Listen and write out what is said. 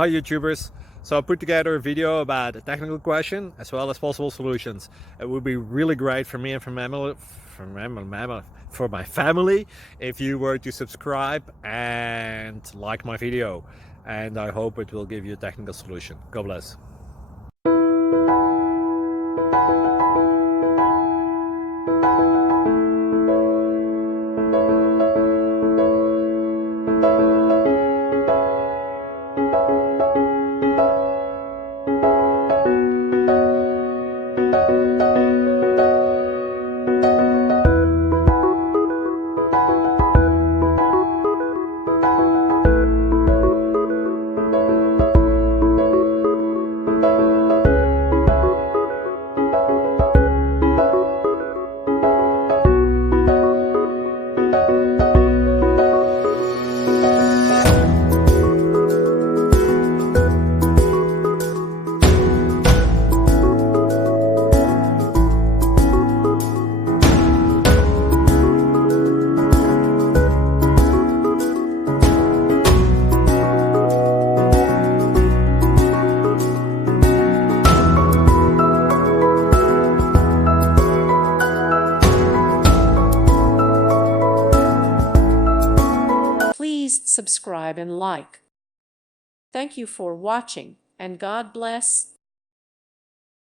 Hi YouTubers. So I put together a video about a technical question as well as possible solutions. It would be really great for me and for my family if you were to subscribe and like my video. And I hope it will give you a technical solution. God bless. Please subscribe and like. Thank you for watching, and God bless.